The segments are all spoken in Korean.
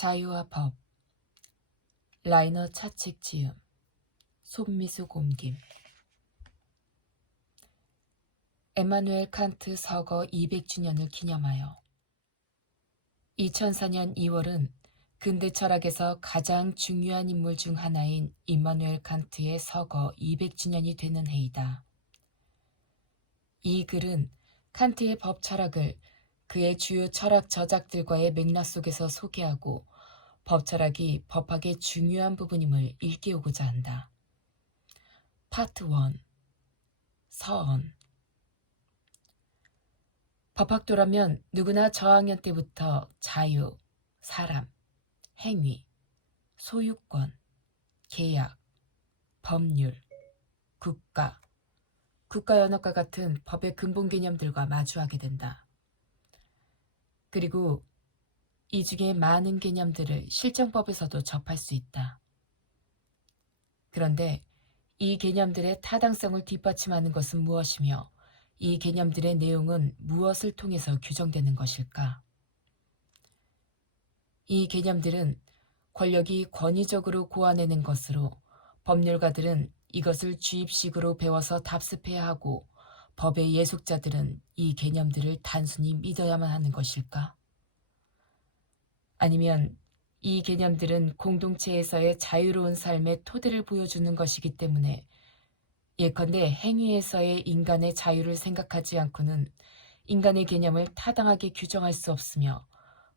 자유와 법, 라이너 차책 지음, 손미숙 옮김. 에마누엘 칸트 서거 200주년을 기념하여 2004년 2월은 근대 철학에서 가장 중요한 인물 중 하나인 임마누엘 칸트의 서거 200주년이 되는 해이다. 이 글은 칸트의 법 철학을 그의 주요 철학 저작들과의 맥락 속에서 소개하고 법 철학이 법학의 중요한 부분임을 일깨우고자 한다. 파트 1. 서언. 법학도라면 누구나 저학년 때부터 자유, 사람, 행위, 소유권, 계약, 법률, 국가, 국가연합과 같은 법의 근본 개념들과 마주하게 된다. 그리고 이 중에 많은 개념들을 실정법에서도 접할 수 있다. 그런데 이 개념들의 타당성을 뒷받침하는 것은 무엇이며 이 개념들의 내용은 무엇을 통해서 규정되는 것일까? 이 개념들은 권력이 권위적으로 고안해낸 것으로 법률가들은 이것을 주입식으로 배워서 답습해야 하고 법의 예속자들은 이 개념들을 단순히 믿어야만 하는 것일까? 아니면 이 개념들은 공동체에서의 자유로운 삶의 토대를 보여주는 것이기 때문에 예컨대 행위에서의 인간의 자유를 생각하지 않고는 인간의 개념을 타당하게 규정할 수 없으며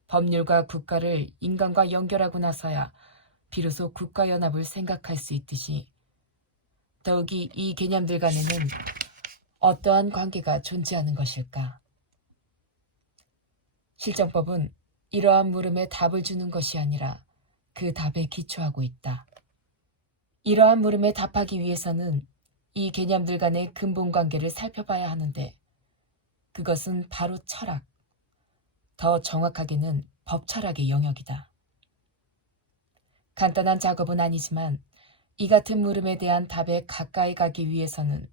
법률과 국가를 인간과 연결하고 나서야 비로소 국가연합을 생각할 수 있듯이 더욱이 이 개념들 간에는 어떠한 관계가 존재하는 것일까? 실정법은 이러한 물음에 답을 주는 것이 아니라 그 답에 기초하고 있다. 이러한 물음에 답하기 위해서는 이 개념들 간의 근본 관계를 살펴봐야 하는데 그것은 바로 철학, 더 정확하게는 법철학의 영역이다. 간단한 작업은 아니지만 이 같은 물음에 대한 답에 가까이 가기 위해서는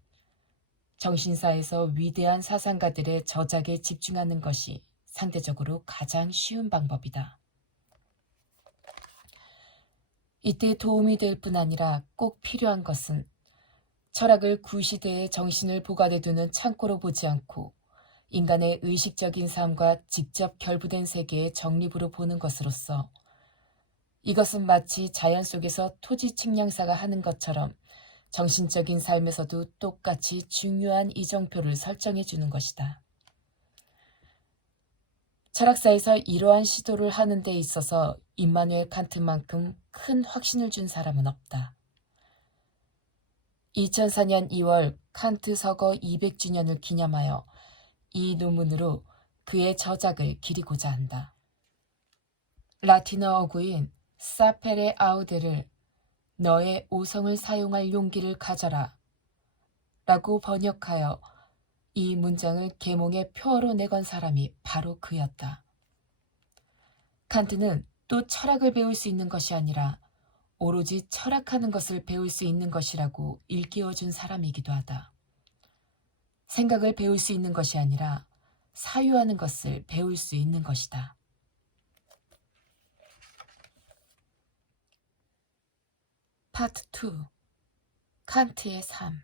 정신사에서 위대한 사상가들의 저작에 집중하는 것이 상대적으로 가장 쉬운 방법이다. 이때 도움이 될 뿐 아니라 꼭 필요한 것은 철학을 구시대의 정신을 보관해 두는 창고로 보지 않고 인간의 의식적인 삶과 직접 결부된 세계의 정립으로 보는 것으로서 이것은 마치 자연 속에서 토지 측량사가 하는 것처럼 정신적인 삶에서도 똑같이 중요한 이정표를 설정해 주는 것이다. 철학사에서 이러한 시도를 하는 데 있어서 임마누엘 칸트만큼 큰 확신을 준 사람은 없다. 2004년 2월 칸트 서거 200주년을 기념하여 이 논문으로 그의 저작을 기리고자 한다. 라틴어 어구인 사페레 아우데를 너의 오성을 사용할 용기를 가져라 라고 번역하여 이 문장을 계몽의 표어로 내건 사람이 바로 그였다. 칸트는 또 철학을 배울 수 있는 것이 아니라 오로지 철학하는 것을 배울 수 있는 것이라고 일깨워준 사람이기도 하다. 생각을 배울 수 있는 것이 아니라 사유하는 것을 배울 수 있는 것이다. 파트 2. 칸트의 삶.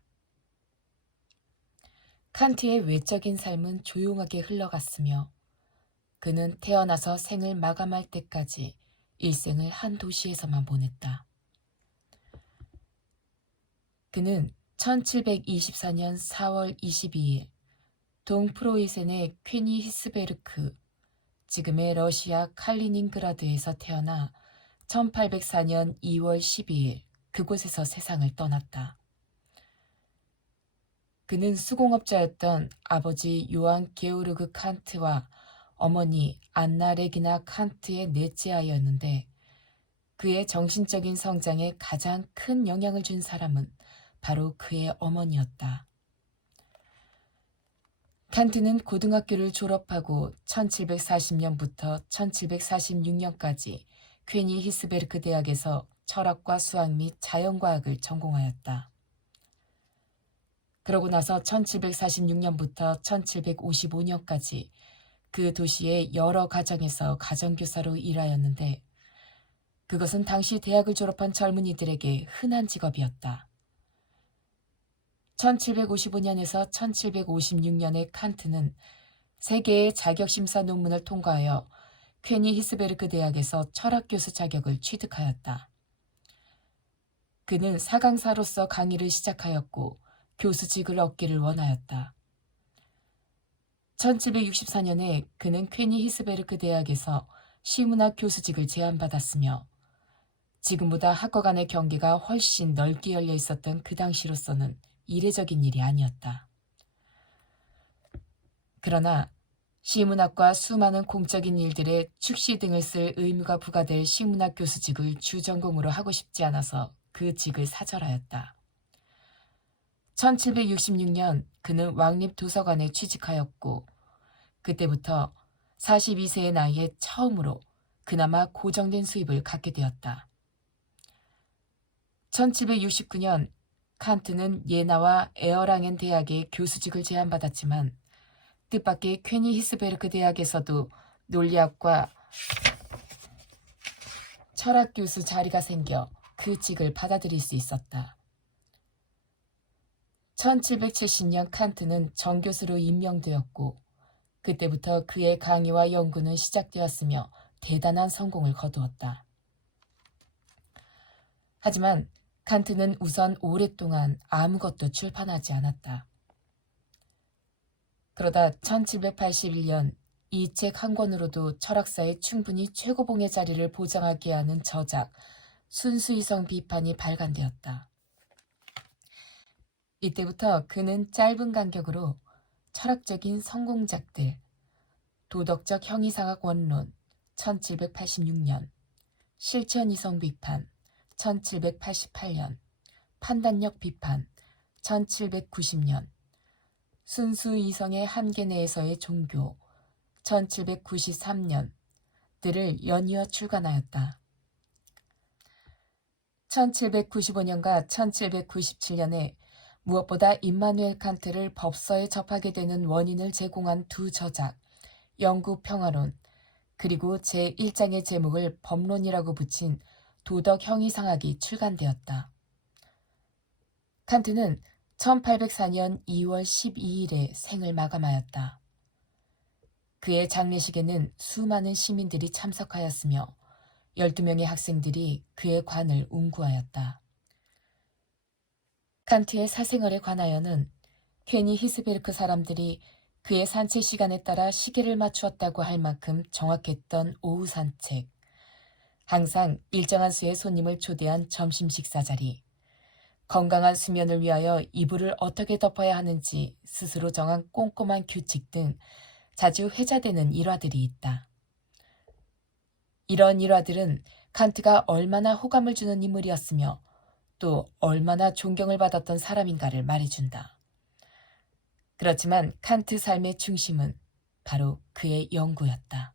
칸트의 외적인 삶은 조용하게 흘러갔으며 그는 태어나서 생을 마감할 때까지 일생을 한 도시에서만 보냈다. 그는 1724년 4월 22일 동프로이센의 퀘니히스베르크, 지금의 러시아 칼리닝그라드에서 태어나 1804년 2월 12일 그곳에서 세상을 떠났다. 그는 수공업자였던 아버지 요한 게오르그 칸트와 어머니 안나 레기나 칸트의 넷째 아이였는데 그의 정신적인 성장에 가장 큰 영향을 준 사람은 바로 그의 어머니였다. 칸트는 고등학교를 졸업하고 1740년부터 1746년까지 퀘니 히스베르크 대학에서 철학과 수학 및 자연과학을 전공하였다. 그러고 나서 1746년부터 1755년까지 그 도시의 여러 가정에서 가정교사로 일하였는데 그것은 당시 대학을 졸업한 젊은이들에게 흔한 직업이었다. 1755년에서 1756년에 칸트는 세 개의 자격심사 논문을 통과하여 퀘니 히스베르크 대학에서 철학교수 자격을 취득하였다. 그는 사강사로서 강의를 시작하였고 교수직을 얻기를 원하였다. 1764년에 그는 퀘니 히스베르크 대학에서 시문학 교수직을 제안받았으며 지금보다 학과 간의 경계가 훨씬 넓게 열려 있었던 그 당시로서는 이례적인 일이 아니었다. 그러나 시문학과 수많은 공적인 일들에 축시 등을 쓸 의무가 부과될 시문학 교수직을 주전공으로 하고 싶지 않아서 그 직을 사절하였다. 1766년 그는 왕립도서관에 취직하였고 그때부터 42세의 나이에 처음으로 그나마 고정된 수입을 갖게 되었다. 1769년 칸트는 예나와 에어랑엔 대학의 교수직을 제안받았지만 뜻밖의 퀘니 히스베르크 대학에서도 논리학과 철학 교수 자리가 생겨 그 직을 받아들일 수 있었다. 1770년 칸트는 정교수로 임명되었고 그때부터 그의 강의와 연구는 시작되었으며 대단한 성공을 거두었다. 하지만 칸트는 우선 오랫동안 아무것도 출판하지 않았다. 그러다 1781년 이 책 한 권으로도 철학사에 충분히 최고봉의 자리를 보장하게 하는 저작, 순수이성 비판이 발간되었다. 이때부터 그는 짧은 간격으로 철학적인 성공작들, 도덕적 형이상학 원론, 1786년, 실천이성 비판, 1788년, 판단력 비판, 1790년, 순수 이성의 한계 내에서의 종교, 1793년들을 연이어 출간하였다. 1795년과 1797년에 무엇보다 임마누엘 칸트를 법서에 접하게 되는 원인을 제공한 두 저작, 영구평화론, 그리고 제1장의 제목을 법론이라고 붙인 도덕형이상학이 출간되었다. 칸트는 1804년 2월 12일에 생을 마감하였다. 그의 장례식에는 수많은 시민들이 참석하였으며 12명의 학생들이 그의 관을 운구하였다. 칸트의 사생활에 관하여는 퀘니 히스베르크 사람들이 그의 산책 시간에 따라 시계를 맞추었다고 할 만큼 정확했던 오후 산책, 항상 일정한 수의 손님을 초대한 점심 식사 자리, 건강한 수면을 위하여 이불을 어떻게 덮어야 하는지 스스로 정한 꼼꼼한 규칙 등 자주 회자되는 일화들이 있다. 이런 일화들은 칸트가 얼마나 호감을 주는 인물이었으며 또 얼마나 존경을 받았던 사람인가를 말해준다. 그렇지만 칸트 삶의 중심은 바로 그의 연구였다.